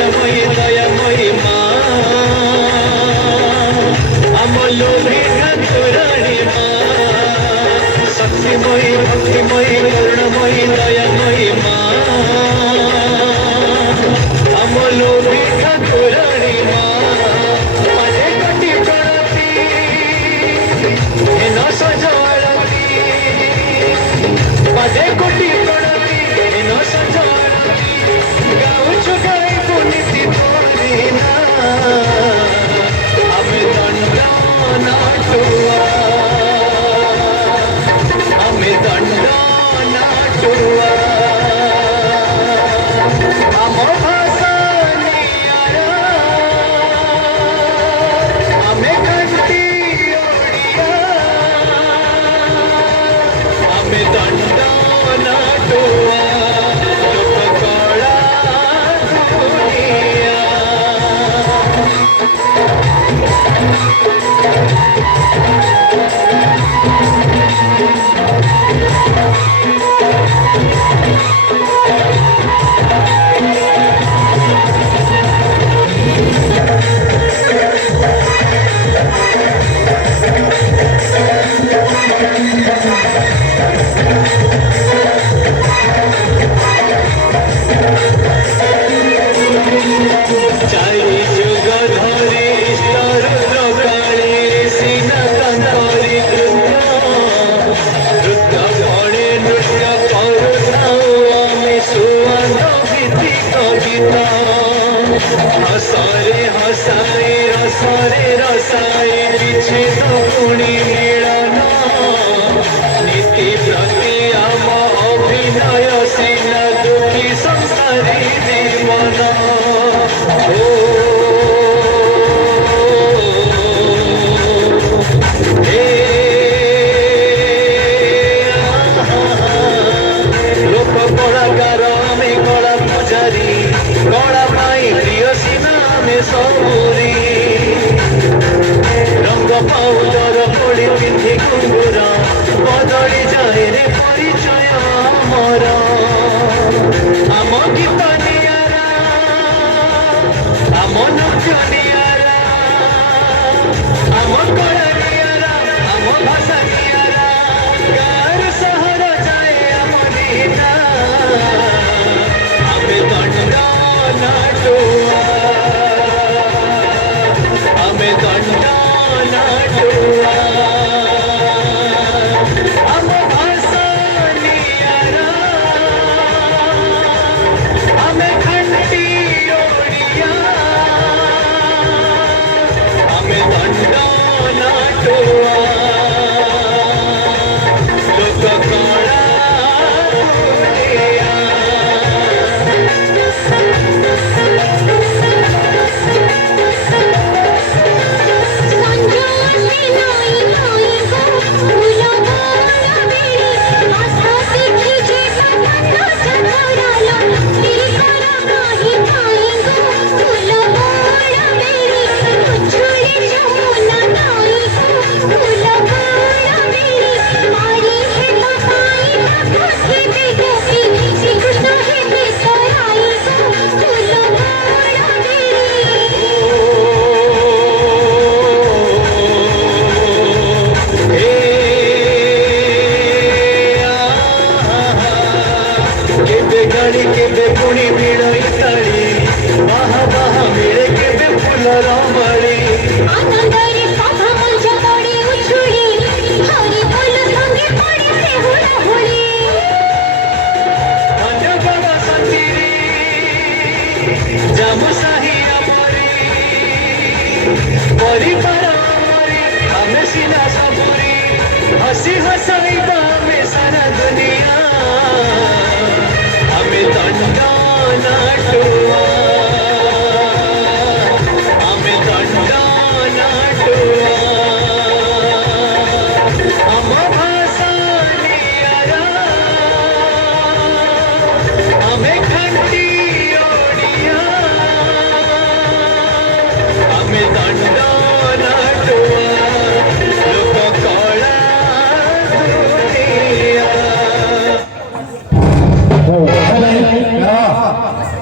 କରୁଣମୟୀ ଦୟାମୟୀ ମା ଆମ ଲୋଭୀ ଠାକୁରାଣୀ ମା ଶକ୍ତିମୟୀ ଭକ୍ତିମୟୀ କରୁଣମୟୀ ଦୟାମୟୀ ମା ଆମ ଲୋଭୀ ଠାକୁରାଣୀ ମା ପାଦେ କୋଟି ପ୍ରଣତି ହେନ ସଜଳତି ପାଦେ କୋଟି ପ୍ରଣତି ହେନ ସଜଳତି ଗାଉଛୁ ଗାଇବୁ ନିତି ତୋରି ନା ଆମେ ଦଣ୍ଡ ନାଟୁଆ ଆମେ ଦଣ୍ଡ ନାଟୁଆ ଆମ ଭାଷା ନିଆରା ଆମେ ଖାଣ୍ଟି ଓଡ଼ିଆ ଆମେ ଦଣ୍ଡ ନାଟୁଆ ଲୋକ କଳା ଦୁନିଆ চারি যুগ ধরি স্তর কালে সিনা কান্তরি নৃত্য পড়ে নৃত্য করুথাও আমি সুয়ান ভিত্তিক গীত হসরে হসাই রসরে রসাই বিচ্ছেদ পুଣି মিলন নীতি প্রতি আম অভিনয় সিনা দুঃখী সংসারী জীবন লোক কଳାକାର ଆମେ କଳା ପୂଜାରୀ କଳା ପାଇଁ ପ୍ରିୟ ସୀମା ଆମେ ସବୁରି ରଙ୍ଗ ପାଉଡର ପୋଡ଼ି ପିନ୍ଧି କୁଙ୍ଗୁର ବଦଳି ଯାଏ ରେ ପରିଚୟ ଆମର ଆମ ଗୀତ ନିଆରା ଆମ ନୃତ୍ୟ ନିଆରା ଆମ କଳା ନିଆରା ଆମ ଭାଷା ନିଆରା ଗାଁର ସହର ଯାଏ ଆମ ଦିନା ଆମେ ଦଣ୍ଡ ନାଟୁଆ ଆମେ ଦଣ୍ଡ ନାଟୁଆ ଆମ ଭାଷା ନିଆରା ଆମେ ଖାଣ୍ଟି ଓଡ଼ିଆ ଆମେ ଦଣ୍ଡ ନାଟୁଆ ଲୋକ କଳା ଦୁନିଆ केबे गाड़ी केबे पुणी मिलई ताड़ी बाहा बाहा मिले केबे फूल रामड़ी आनंदरे सभा मंच पड़े उछुड़ी हरि बोल संगे पड़े से हुड़ा हुड़ी अन्य बाबा संतीरी जामु साही अमरी परिवार अमरी हमें सिना सबुरी हसी हसाई